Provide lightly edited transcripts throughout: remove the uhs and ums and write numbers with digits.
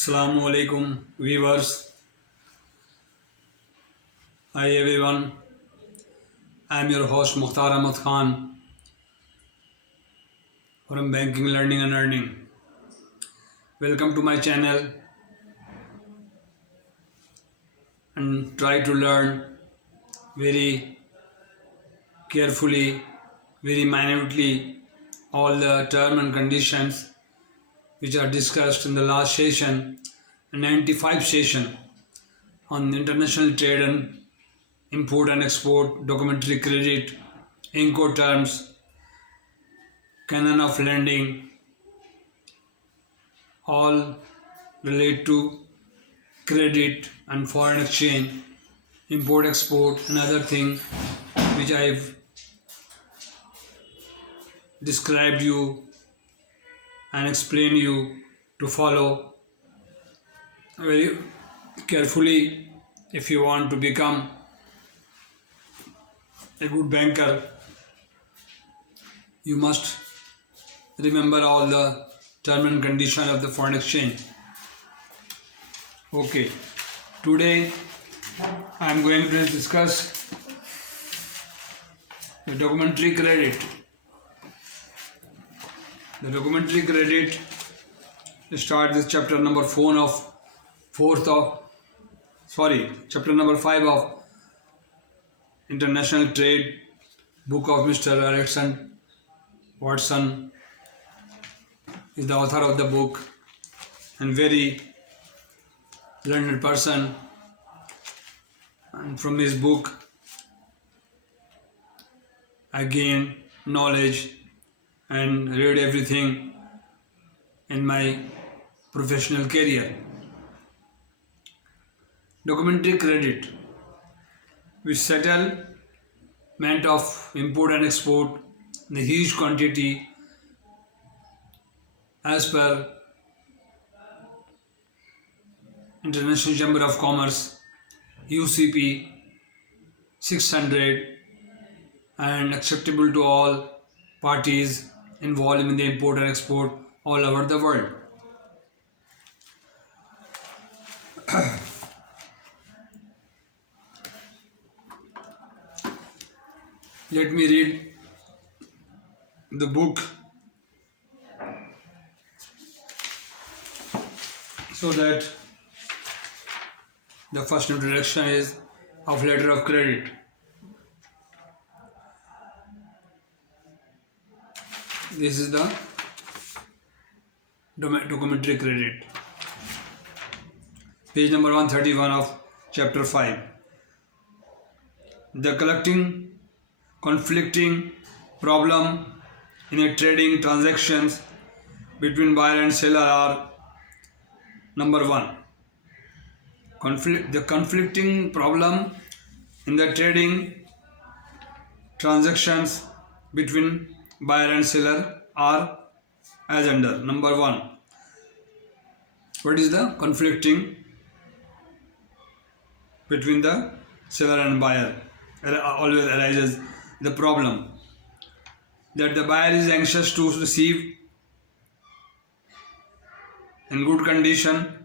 Asslamo Alykum viewers. Hi everyone. I am your host Mukhtar Ahmed Khan from Banking, Learning and Earning. Welcome to my channel and try to learn very carefully, very minutely all the terms and conditions which are discussed in the last session, 95 session on international trade and import and export, documentary credit, Incoterms, Canon of lending, all relate to credit and foreign exchange, import export, another thing which I've described you and explained you to follow very carefully if you want to become a good banker. You must remember all the term and condition of the foreign exchange. Okay, today I am going to discuss the documentary credit. The documentary credit start with chapter number 5 of International Trade, book of Mr. Alexander Watson is the author of the book and very learned person, and from his book I gained knowledge and read everything in my professional career. Documentary credit, which settlement of import and export in a huge quantity as per International Chamber of Commerce UCP 600 and acceptable to all parties involved in the import and export all over the world. Let me read the book so that the first introduction is of Letter of Credit. This is the documentary credit. Page number 131 of chapter 5. The conflicting problem in a trading transactions between buyer and seller are: number 1. The conflicting problem in the trading transactions between buyer and seller are as under. Number 1. What is the conflicting between the seller and buyer? Always arises the problem that the buyer is anxious to receive in good condition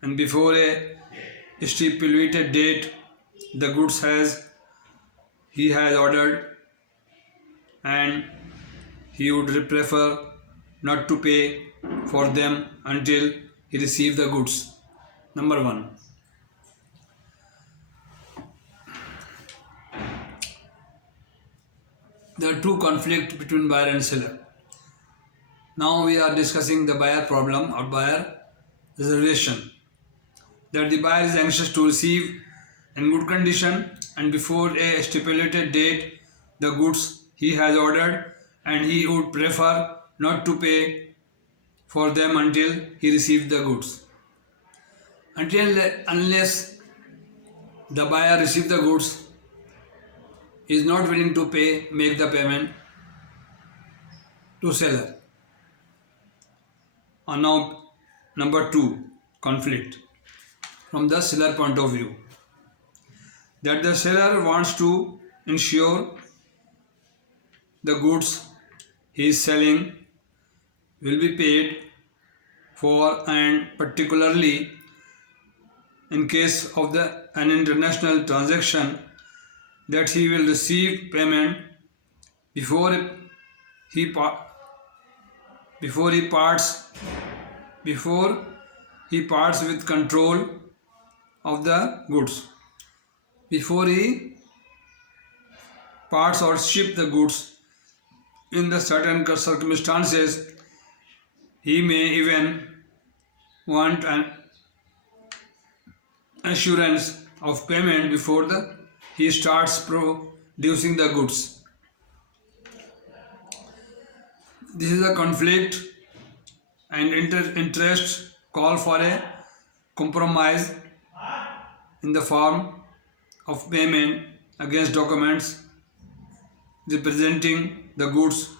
and before a stipulated date the goods he has ordered, and he would prefer not to pay for them until he receives the goods. Number 1. There are two conflicts between buyer and seller. Now we are discussing the buyer problem or buyer reservation. That the buyer is anxious to receive in good condition and before a stipulated date the goods he has ordered, and he would prefer not to pay for them until he receives the goods. Unless the buyer receives the goods, he is not willing to make the payment to seller. And now number 2, conflict from the seller point of view, that the seller wants to ensure the goods he is selling will be paid for, and particularly in case of an international transaction, that he will receive payment before he pa- before he parts before he parts with control of the goods, before he parts or ship the goods. In the certain circumstances, he may even want an assurance of payment before he starts producing the goods. This is a conflict and interest call for a compromise in the form of payment against documents representing the goods,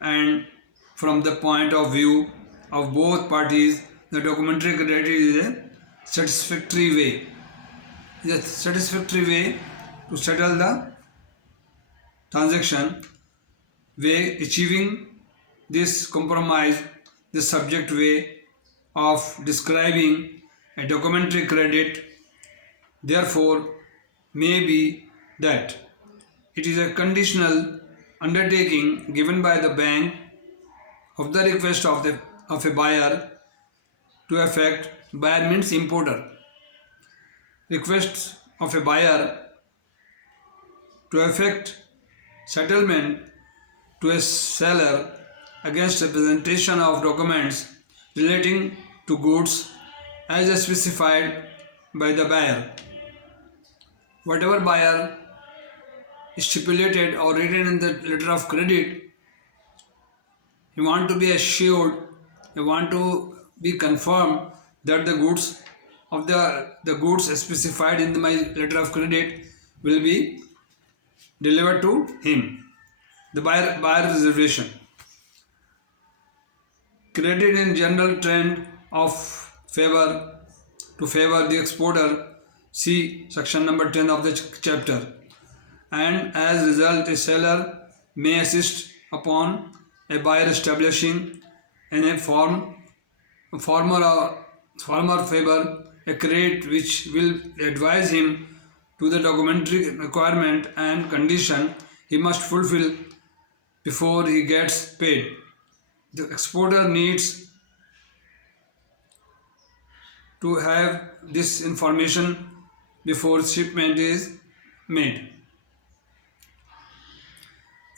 and from the point of view of both parties, the documentary credit is a satisfactory way. It is a satisfactory way to settle the transaction. Way achieving this compromise, the subject way of describing a documentary credit, therefore, may be that it is a conditional undertaking given by the bank of the request of a buyer to effect. Buyer means importer. Request of a buyer to effect settlement to a seller against representation of documents relating to goods as specified by the buyer. Whatever buyer stipulated or written in the letter of credit, you want to be assured, you want to be confirmed that the goods of the goods specified in my letter of credit will be delivered to him. The buyer reservation. Credit in general trend of favor to favor the exporter. See section number 10 of the chapter. And as a result, a seller may assist upon a buyer establishing in a former favor a credit which will advise him to the documentary requirement and condition he must fulfill before he gets paid. The exporter needs to have this information before shipment is made,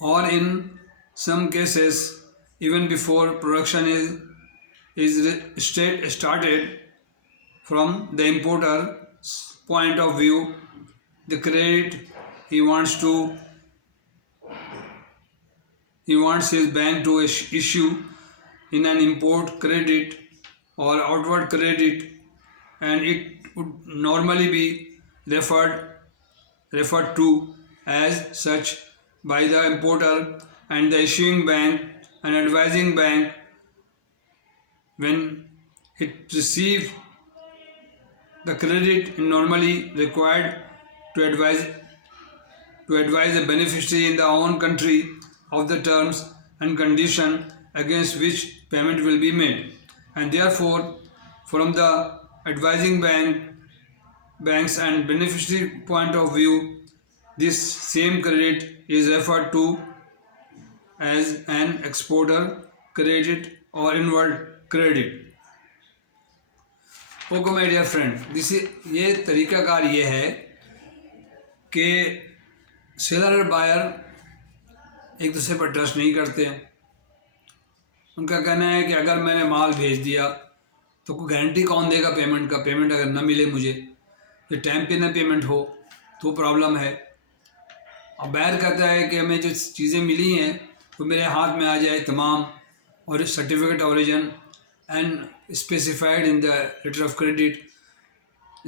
or in some cases even before production is started. From the importer's point of view, the credit he wants his bank to issue in an import credit or outward credit, and it would normally be referred to as such by the importer and the issuing bank and advising bank. When it receives the credit, normally required to advise the beneficiary in the own country of the terms and condition against which payment will be made, and therefore from the advising banks and beneficiary point of view, this same credit is referred to as an exporter credit or inward credit. Okay my dear friend, ये तरीकाकार ये है कि seller और buyer एक दूसरे पर trust नहीं करते हैं। उनका कहना है कि अगर मैंने माल भेज दिया तो कोई गारंटी कौन देगा पेमेंट का। पेमेंट अगर ना मिले मुझे, तो टाइम पे ना पेमेंट हो तो प्रॉब्लम है। और बायर कहता है कि हमें जो चीज़ें मिली हैं वो मेरे हाथ में आ जाए तमाम, और certificate origin and specified in the letter of credit,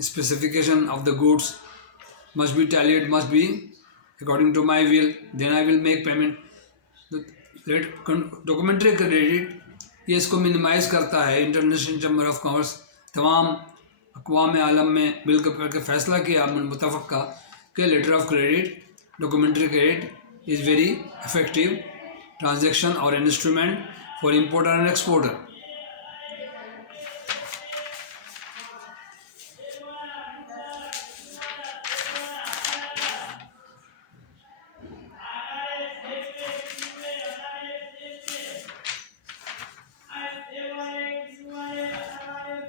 specification of the goods must be tallied, must be according to my will, then I will make payment. Documentary credit ये इसको मिनिमाइज़ करता है। इंटरनेशनल चैम्बर ऑफ कॉमर्स तमाम अक़वाम आलम में मिलकर करके फ़ैसला किया मुतफ़क़ा कि letter of credit, documentary credit is very effective transaction और instrument for importer and exporter.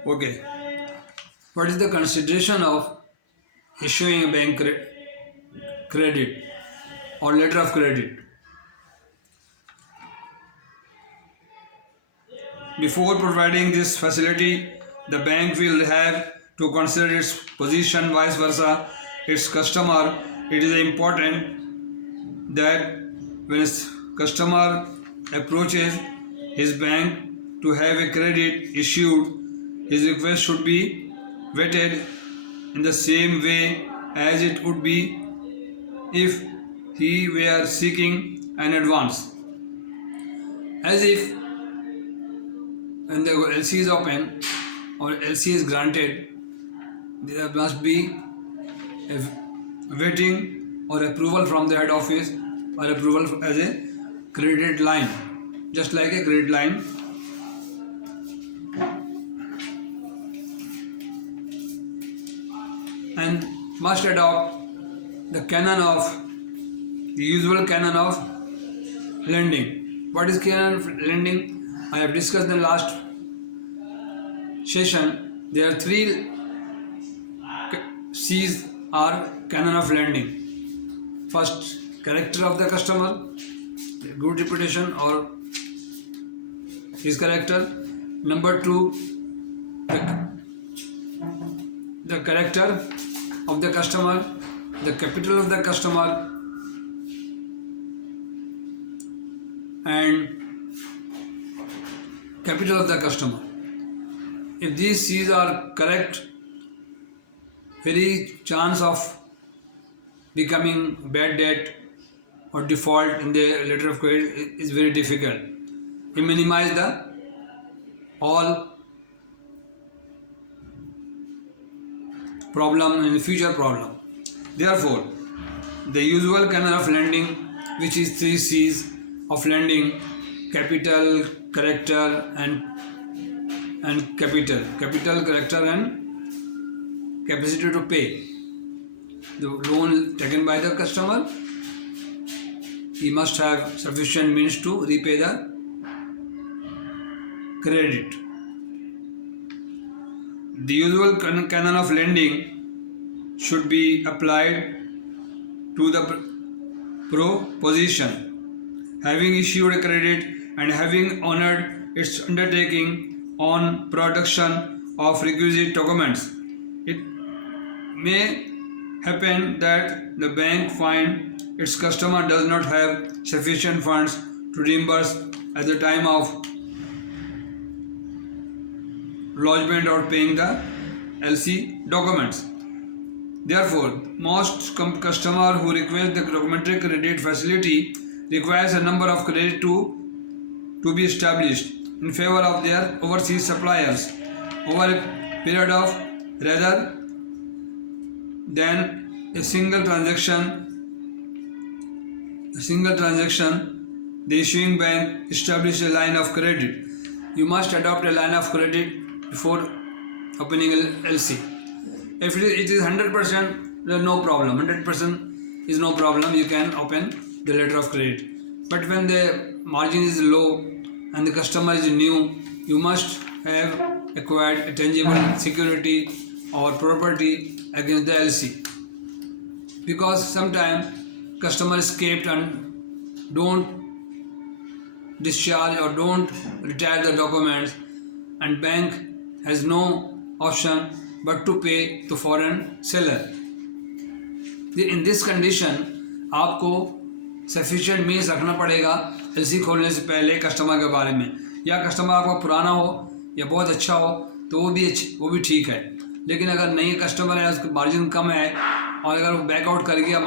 Okay. What is the consideration of issuing a bank credit or letter of credit? Before providing this facility, the bank will have to consider its position, vice versa, its customer. It is important that when a customer approaches his bank to have a credit issued, his request should be vetted in the same way as it would be if he were seeking an advance. As if when the LC is open or LC is granted, there must be a waiting or approval from the head office or approval as a credit line, just like a credit line. And must adopt the usual canon of lending. What is canon of lending? I have discussed in the last session. There are 3 C's are canon of lending. First, character of the customer, good reputation or his character. Number 2, the character of the customer, the capital of the customer, and capital of the customer. If these C's are correct, very chance of becoming bad debt or default in the letter of credit is very difficult. You minimize the all problem and future problem. Therefore, the usual canon of lending, which is 3 C's of lending: capital, character, and capital, character, and capacity to pay. The loan taken by the customer, he must have sufficient means to repay the credit. The usual canon of lending should be applied to the proposition. Having issued a credit and having honored its undertaking on production of requisite documents, it may happen that the bank find its customer does not have sufficient funds to reimburse at the time of lodgement or paying the LC documents. Therefore, most customer who request the documentary credit facility requires a number of credit to be established in favor of their overseas suppliers over a period of rather than a single transaction. The issuing bank establishes a line of credit. You must adopt a line of credit before opening LC. If it is 100%, there is no problem. 100% is no problem. You can open the letter of credit. But when the margin is low and the customer is new, you must have acquired a tangible security or property against the LC. Because sometimes customer escaped and don't discharge or don't retire the documents, and bank has no option but to pay to foreign seller. In this condition, आपको sufficient means रखना पड़ेगा LC खोलने से पहले customer के बारे में. या कस्टमर आपका पुराना हो या बहुत अच्छा हो तो वो भी ठीक है. लेकिन अगर नई कस्टमर है, उसका मार्जिन कम है और अगर वो बैकआउट कर गया,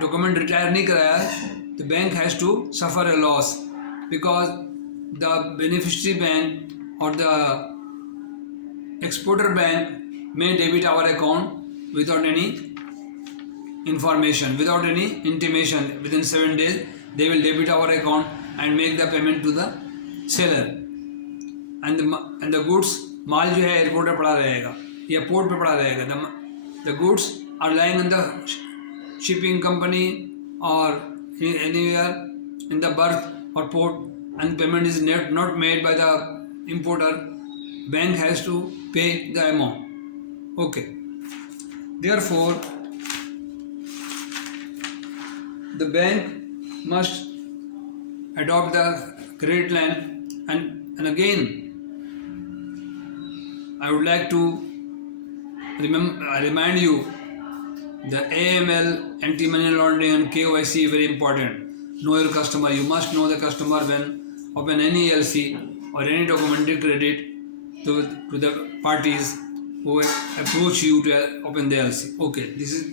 डॉक्यूमेंट रिटायर नहीं कराया, the bank has to suffer a loss because the beneficiary bank or the exporter bank may debit our account without any information, without any intimation. Within 7 days they will debit our account and make the payment to the seller, and the goods, माल जो है airport पे पड़ा रहेगा या port पे पड़ा रहेगा. The goods are lying in the shipping company or anywhere in the berth or port, and payment is not made by the importer. bank has to pay the amount. Okay. Therefore, the bank must adopt the credit line, and again I would like to remind you the AML, anti-money laundering and KYC very important. Know your customer. You must know the customer when open any LC or any documentary credit to the parties who approach you to open the LC. Okay, this is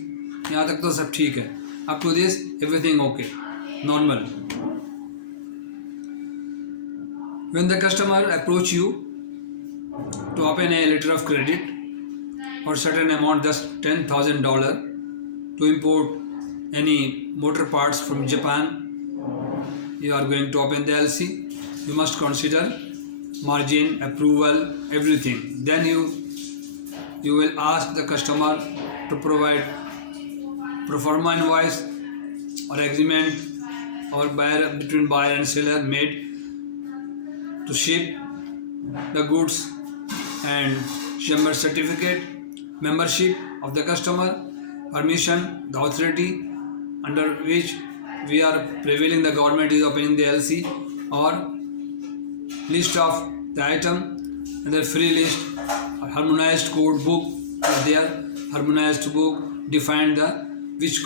यहाँ तक तो सब ठीक है. Up to this, everything okay, normal. When the customer approach you to open a letter of credit or certain amount, just $10,000 to import any motor parts from Japan, you are going to open the LC. You must consider margin, approval, everything. Then you will ask the customer to provide pro forma invoice or agreement or between buyer and seller made to ship the goods, and chamber certificate, membership of the customer, permission, the authority under which we are prevailing the government is opening the LC, or list of the item and the free list, harmonized code book is there, harmonized book defined the which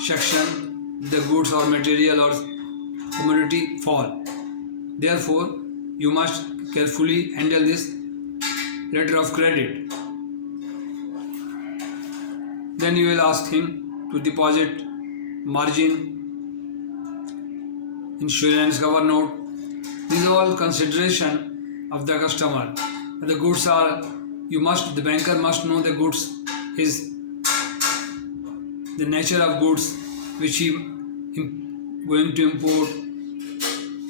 section the goods or material or commodity fall. Therefore, you must carefully handle this letter of credit. Then you will ask him to deposit margin, insurance cover note. These are all consideration of the customer. The goods are, the banker must know the goods is the nature of goods which he going to import,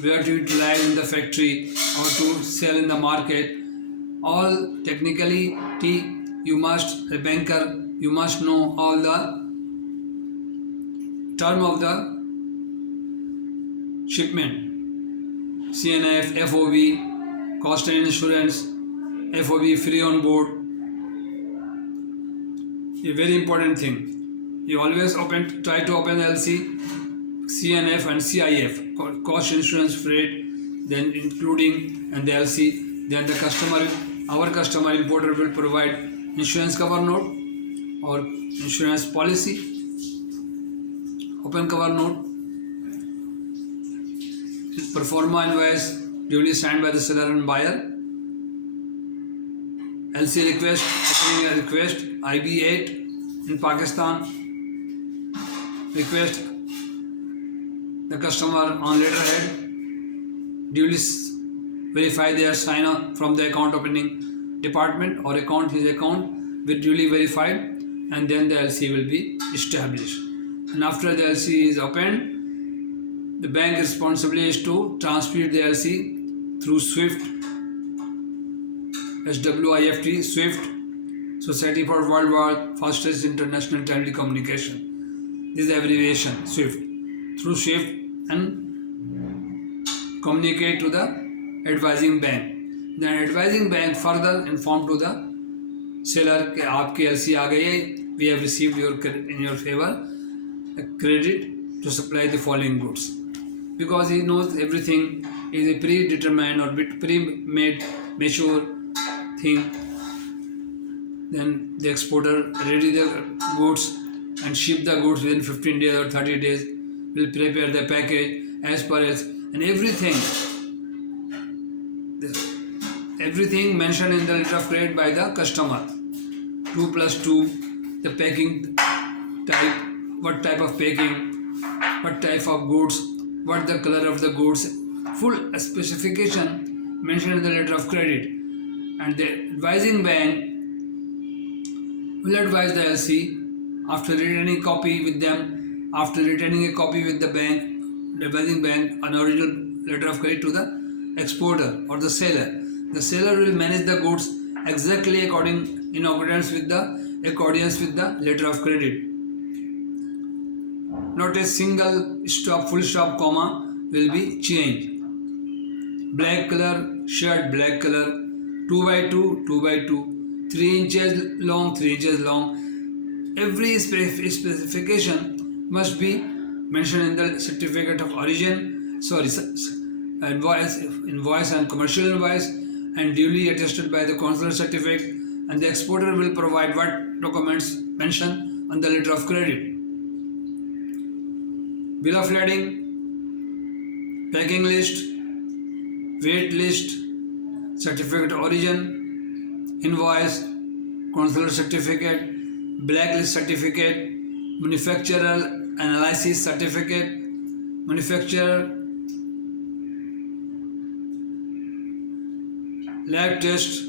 where to utilize in the factory or to sell in the market. All technically, the banker, you must know all the term of the shipment, CNF, FOB, cost and insurance, FOB, free on board. A very important thing. You always try to open LC, CNF and CIF, cost, insurance, freight, then including and the LC. Then our customer importer will provide insurance cover note or insurance policy, open cover note, pro forma invoice duly signed by the seller and buyer, LC request, opening a request, IB8 in Pakistan, request the customer on letterhead, duly verify their sign up from the account opening department or his account with duly verified, and then the LC will be established. And after the LC is opened, the bank responsibility is to transmit the LC through SWIFT, SWIFT, SWIFT, Society for Worldwide Fastest International Telecommunication. This is the abbreviation SWIFT. Through SWIFT and communicate to the advising bank. Then advising bank further inform to the seller कि आपकी LC आ गई है, we have received in your favor a credit to supply the following goods. Because he knows everything is a predetermined or pre-made mature thing. Then the exporter ready the goods and ship the goods within 15 days or 30 days, will prepare the package as per else, and everything mentioned in the letter of credit by the customer. 2+2, the packing type, what type of packing, what type of goods, what the color of the goods, full specification mentioned in the letter of credit. And the advising bank will advise the LC after returning a copy with them, after returning a copy with the bank, the advising bank, an original letter of credit to the exporter or the seller. The seller will manage the goods exactly in accordance with the letter of credit. Not a single stop, full stop, comma will be changed. black color shirt, black color, 2 by 2, 2 by 2, 3 inches long, 3 inches long. Every specification must be mentioned in the certificate of origin, invoice and commercial invoice, and duly attested by the consular certificate, and the exporter will provide what documents mentioned on the letter of credit. Bill of lading, packing list, weight list, certificate of origin, invoice, consular certificate, blacklist certificate, manufacturer analysis certificate, manufacturer lab test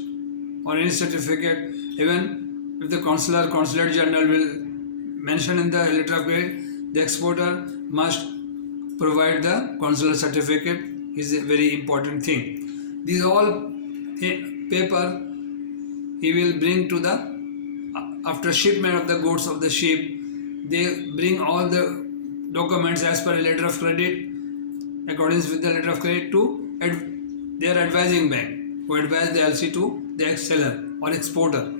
or any certificate. Even if the consulate general will mention in the letter of credit, the exporter must provide the consular certificate. Is a very important thing. These all paper he will bring to the after shipment of the goods of the ship. They bring all the documents as per a letter of credit, accordance with the letter of credit, to their advising bank, who advise the LC to the seller or exporter.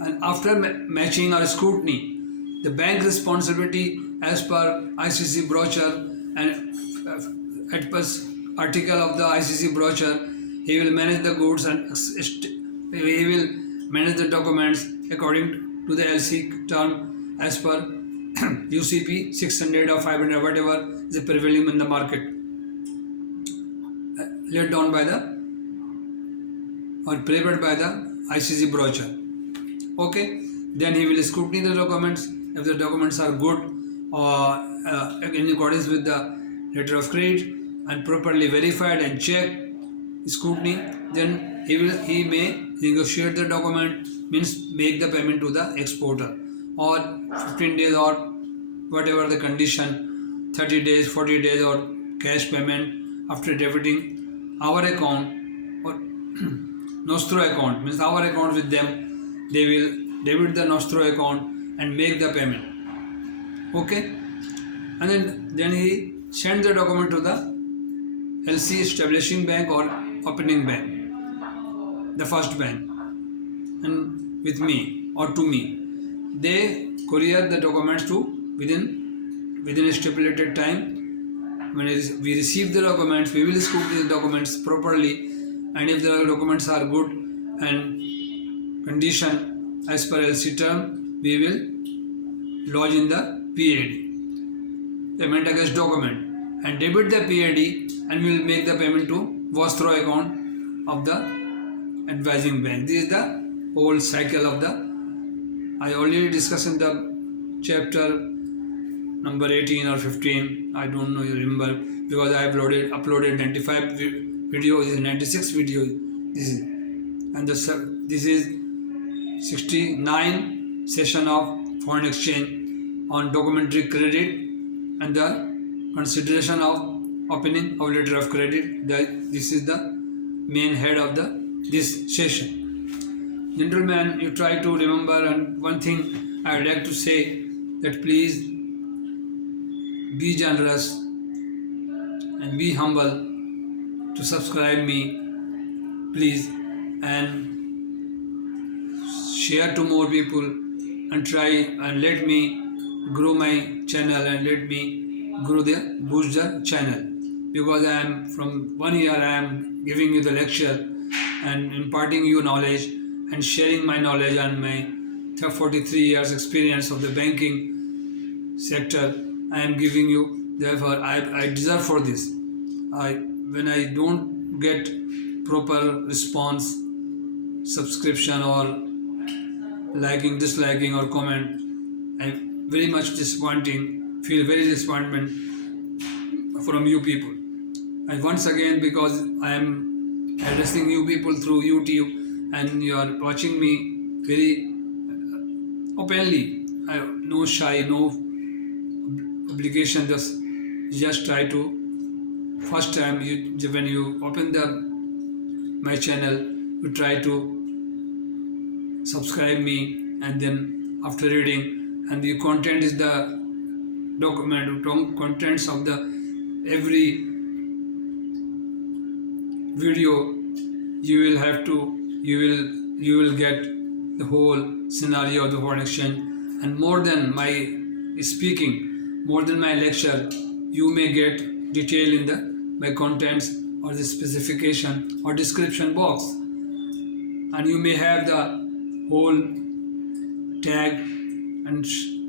And after matching or scrutiny, the bank responsibility as per ICC brochure and at first article of the ICC brochure, he will manage the goods and he will manage the documents according to the LC term as per UCP 600 or 500, whatever is prevailing in the market, laid down by the or prepared by the ICC brochure. Okay, then he will scrutiny the documents. If the documents are good or in accordance with the letter of credit and properly verified and checked, scrutiny, then he may negotiate the document, means make the payment to the exporter, or 15 days or whatever the condition, 30 days, 40 days, or cash payment after debiting our account or Nostro account, means our account with them. They will debit the Nostro account and make the payment. Okay, and then he send the document to the LC establishing bank or opening bank, the first bank, and with me or to me. They courier the documents to within a stipulated time. When we receive the documents, we will scrutinize the documents properly, and if the documents are good and condition as per LC term, we will lodge in the PAD, payment against document, and debit the PAD, and we will make the payment to Vostro account of the advising bank. This is the whole cycle of the. I already discussed in the chapter number 18 or 15. I don't know, you remember, because I uploaded 95 videos, this is 96 video. This is, and this is 69 session of foreign exchange on documentary credit and the consideration of opening of letter of credit. This is the main head of this session. Gentlemen, you try to remember, and one thing I would like to say, that please be generous and be humble to subscribe me, please, and share to more people, and try and let me grow my channel and let me boost the channel, because I am from 1 year I am giving you the lecture and imparting you knowledge and sharing my knowledge and my 43 years experience of the banking sector. I am giving you, therefore I deserve for this. When I don't get proper response, subscription or liking, disliking or comment, I very much feel very disappointment from you people. And once again, because I am addressing you people through YouTube and you are watching me very openly, I have no shy, no obligation, just try to, first time when you open my channel, you try to subscribe me, and then after reading, and the content is the contents of the every video, you will get the whole scenario of the foreign exchange, and more than my speaking, more than my lecture, you may get detail in the my contents or the specification or description box, and you may have the whole tag and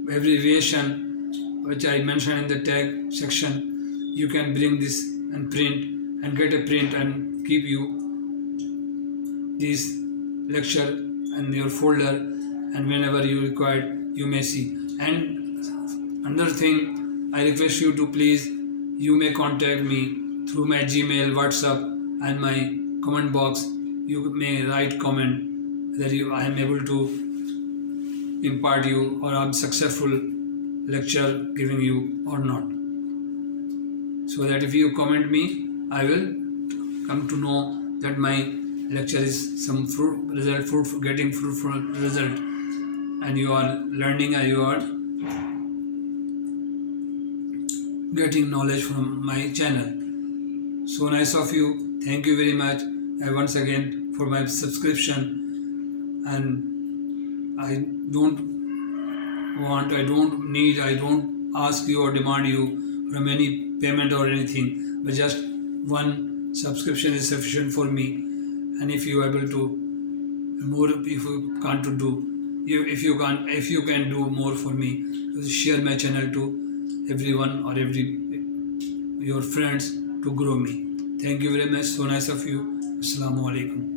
abbreviation which I mentioned in the tag section. You can bring this and print and get a print and keep you this lecture in your folder, and whenever you require you may see. And another thing, I request you to please, you may contact me through my Gmail, WhatsApp and my comment box. You may write comment whether I am able to impart you or I'm successful lecture giving you or not, so that if you comment me, I will come to know that my lecture is some getting fruitful result, and you are learning and you are getting knowledge from my channel. So nice of you. Thank you very much once again for my subscription, and I don't ask you or demand you from any payment or anything, but just one subscription is sufficient for me. And if you are able to more, if you can't to do, if you can do more for me, share my channel to everyone or your friends to grow me. Thank you very much. So nice of you. Asslamo Alykum.